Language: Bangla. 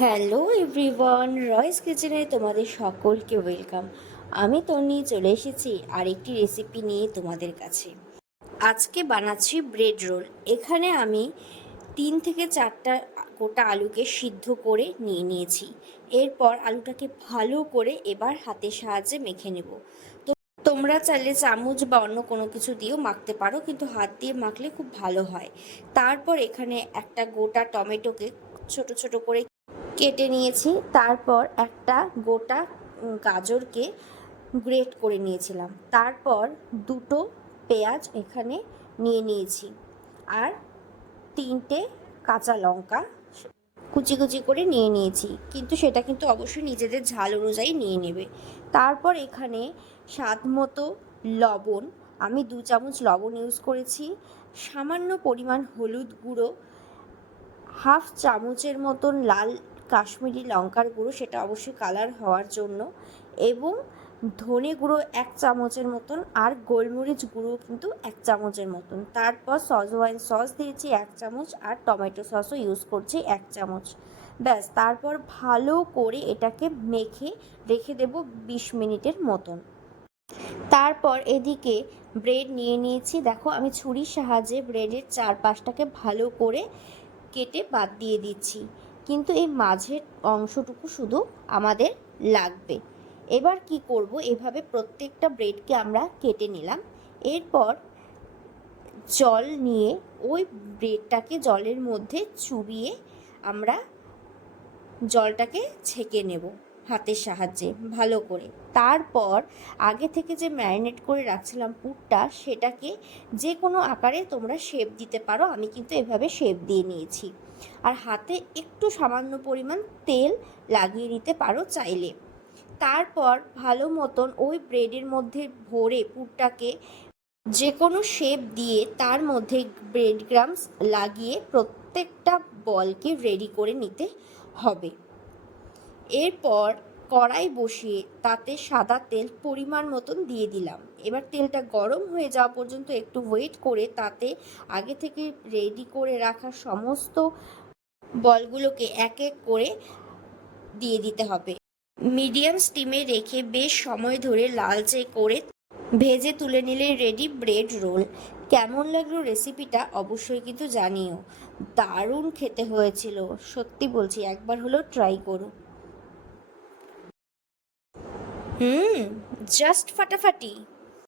হ্যালো এভরিওয়ান, রয়েস কিচেনে তোমাদের সকলকে ওয়েলকাম। আমি তন্নি চলে এসেছি আরেকটি রেসিপি নিয়ে তোমাদের কাছে। আজকে বানাচ্ছি ব্রেড রোল। এখানে আমি 3 থেকে 4টা গোটা আলুকে সিদ্ধ করে নিয়ে নিয়েছি। এরপর আলুটাকে ভালো করে এবার হাতের সাহায্যে মেখে নেব। তো তোমরা চাইলে চামচ বা অন্য কোনো কিছু দিয়েও মাখতে পারো, কিন্তু হাত দিয়ে মাখলে খুব ভালো হয়। তারপর এখানে একটা গোটা টমেটোকে ছোট ছোট করে কেটে নিয়েছি। তারপর একটা গোটা গাজরকে গ্রেট করে নিয়েছিলাম। তারপর দুটো পেঁয়াজ এখানে নিয়ে নিয়েছি, আর 3টে কাঁচা লঙ্কা কুচি কুচি করে নিয়ে নিয়েছি, কিন্তু সেটা কিন্তু অবশ্যই নিজেদের ঝাল অনুযায়ী নিয়ে নেবে। তারপর এখানে স্বাদ মতো লবণ, আমি 2 চামচ লবণ ইউজ করেছি। সামান্য পরিমাণ হলুদ গুঁড়ো, 1/2 চামচের মতন লাল কাশ্মীরি লঙ্কার গুঁড়ো, সেটা অবশ্যই কালার হওয়ার জন্য, এবং ধনে গুঁড়ো 1 চামচের মতন, আর গোলমরিচ গুঁড়ো কিন্তু 1 চামচের মতন। তারপর সজওয়াইন সস দিয়েছি 1 চামচ, আর টমেটো সসও ইউজ করছি 1 চামচ। ব্যাস, তারপর ভালো করে এটাকে মেখে রেখে দেব 20 মিনিটের মতন। তারপর এদিকে ব্রেড নিয়ে নিয়েছি। দেখো, আমি ছুরির সাহায্যে ব্রেডের চারপাশটাকে ভালো করে কেটে বাদ দিয়ে দিচ্ছি, কিন্তু এই মাঝের অংশটুকু শুধু আমাদের লাগবে। এবার কি করব, এভাবে প্রত্যেকটা ব্রেডকে আমরা কেটে নিলাম। এরপর জল নিয়ে ওই ব্রেডটাকে জলের মধ্যে চুবিয়ে আমরা জলটাকে ছেঁকে নেব হাতের সাহায্যে ভালো করে। তারপর আগে থেকে যে ম্যারিনেট করে রাখছিলাম পুরটা, সেটাকে যে কোনো আকারে তোমরা শেপ দিতে পারো। আমি কিন্তু এভাবে শেপ দিয়ে নিয়েছি। আর হাতে একটু সামান্য পরিমাণ তেল লাগিয়ে নিতে পারো চাইলে। তারপর ভালো মতন ওই ব্রেডের মধ্যে ভরে পুরটাকে যে কোনো শেপ দিয়ে তার মধ্যে ব্রেড ক্রাম্বস লাগিয়ে প্রত্যেকটা বলকে রেডি করে নিতে হবে। এরপর কড়াই বসিয়ে তাতে সাদা তেল পরিমাণ মতন দিয়ে দিলাম। এবার তেলটা গরম হয়ে যাওয়া পর্যন্ত একটু ওয়েট করে তাতে আগে থেকে রেডি করে রাখা সমস্ত বলগুলোকে এক এক করে দিয়ে দিতে হবে। মিডিয়াম স্টিমে রেখে বেশ সময় ধরে লালচে করে ভেজে তুলে নিলে রেডি ব্রেড রোল। কেমন লাগলো রেসিপিটা অবশ্যই কিন্তু জানিও। দারুণ খেতে হয়েছিল, সত্যি বলছি, একবার হলেও ট্রাই করো। জাস্ট ফাটাফাটি।